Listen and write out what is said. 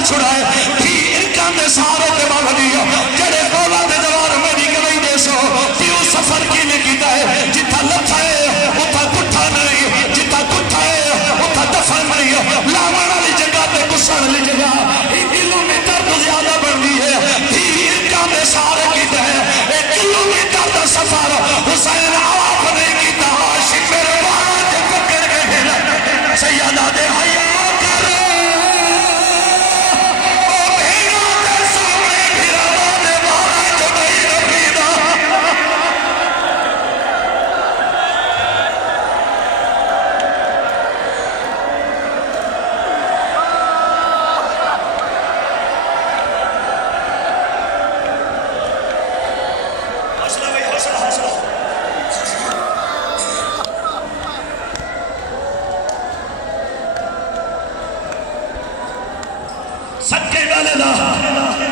कर छुड़ाए थी इनका में सारों के बाल दिया जड़े बोला दे दवार में निकल दे सो क्यों सफर की ने कीता है जिथा लथा है उथा कुठा नहीं जिथा कुठा है उथा दफन नहीं लावण वाली जगह पे गुस्सा वाली जगह किलोमीटर तो ज्यादा बढ़ती है थी इनका में सारे कीता है 1 किलोमीटर का सफर हुसैन आप नहीं कीता आशिक मेरे बात पकड़ के सैयदा दे हया सच्चे वाले ला